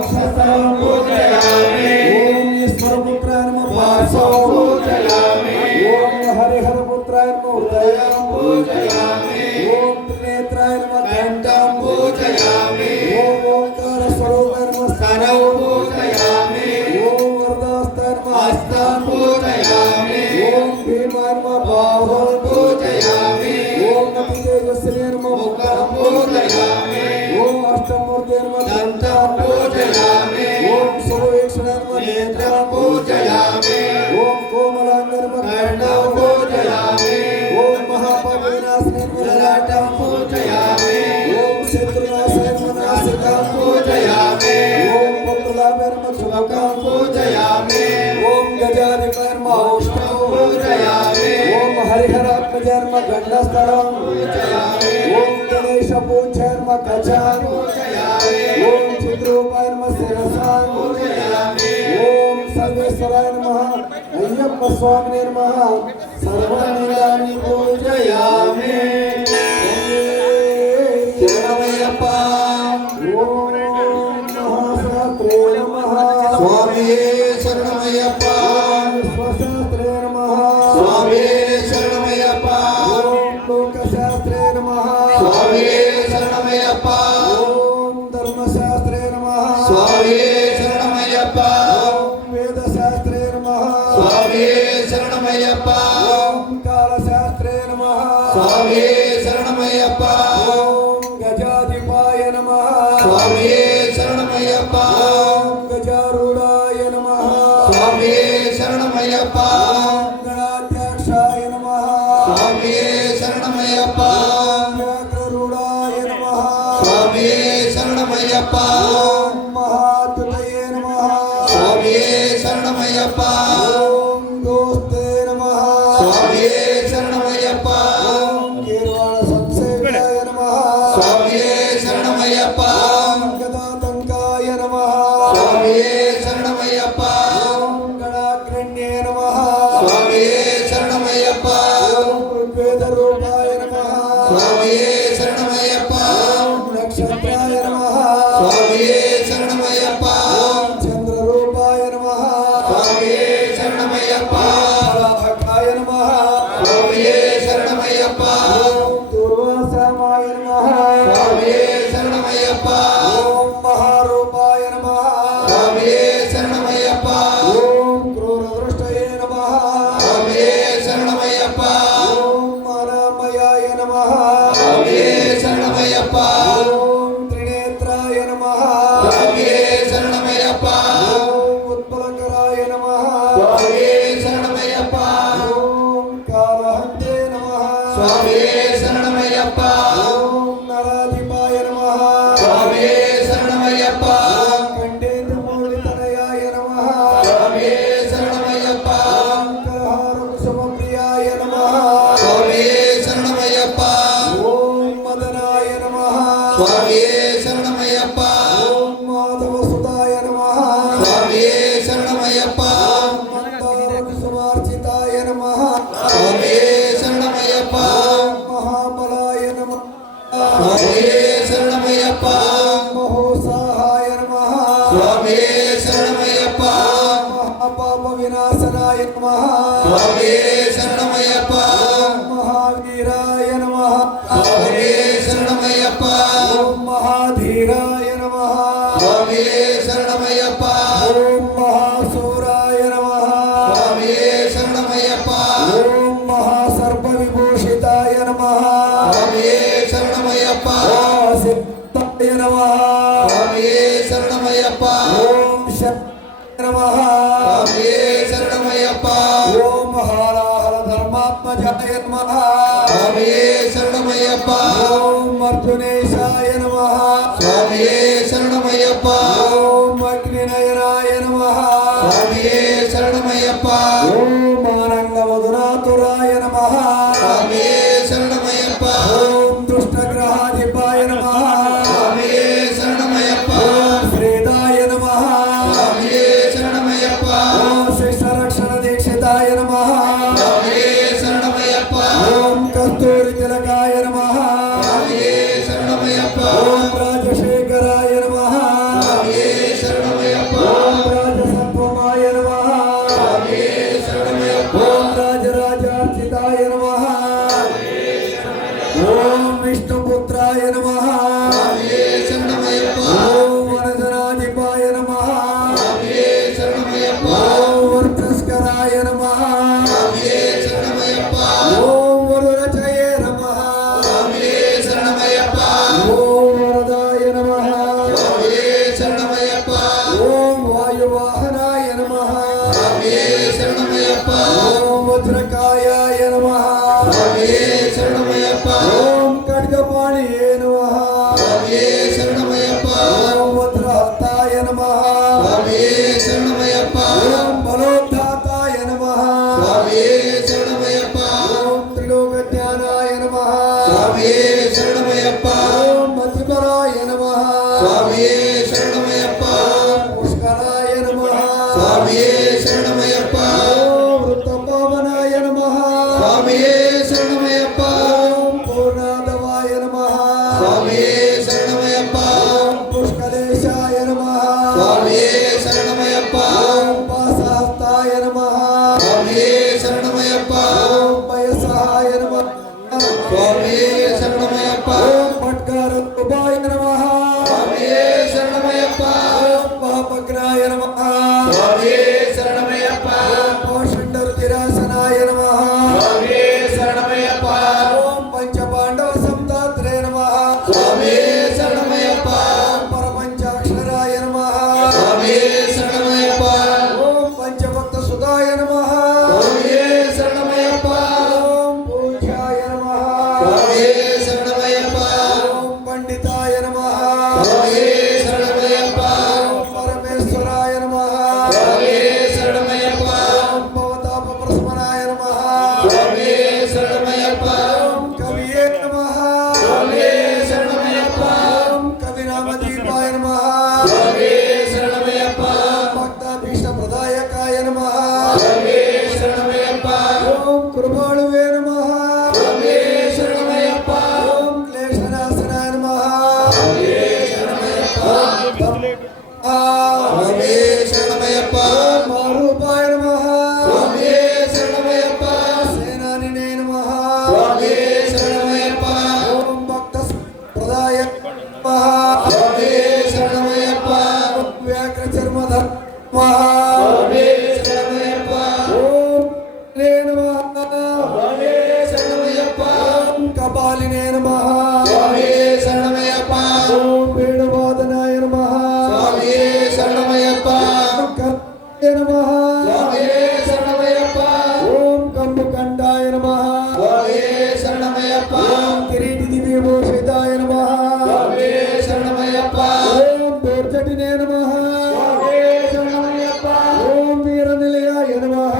मोक्षस्थलं पूजयामि ॐ ईश्वरपुत्राय नमः वासो पूजयामि ॐ हरिहरपुत्राय नमः। हृदयं पूजयामि ॐ त्रिनेत्राय नमः कण्ठं पूजयामि ॐ ओङ्कारस्वरूपाय पूजय नम गजा ओम चित्रूपाय नम शिरसा ओम सर्वेश्वराय नम अय्यप्प स्वामिने नम सर्वनिदानि पूजयामि शरणमयप्पा ओम महासत्रे नमः स्वामी శరణమయ్యప్ప ఓంకార శాస్త్రే నమ. స్వామి. 아빠 amém. వినాశనాయ నమ. మహావినాశనాయ Indonesia. ఓం రాజరాజార్చితాయ నమ. ఓం ஓம் வீரநிலையா எனமாக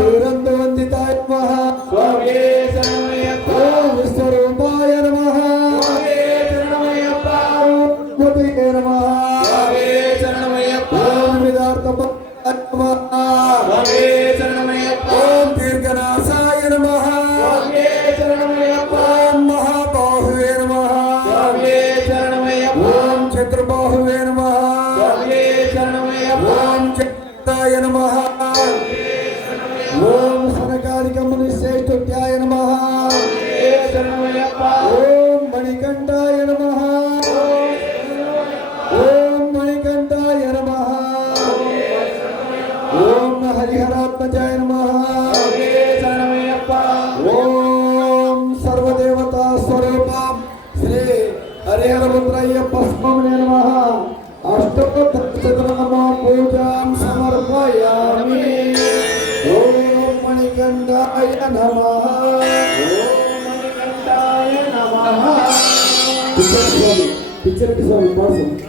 வீரந்து வந்திதாத்மஹ ஓம் விஸ்வரூபாய நமஹ ஓம் குபீகே நமஹ ஓம் விதார்த்த ஆத்மா శ్రేష్ఠుభ్యాయ నమ ఓం మణికంఠాయ నమ ఓం మణికంఠాయ నమ ఓం హరిహరాత్మజాయ నమ ఓం సర్వదేవతా స్వరూపం శ్రీ హరిహరముద్రయ్య పస్మమునే నమ అష్టపత్ర పూజాం సమర్పయామి పిచ్చర స్వామి పాడు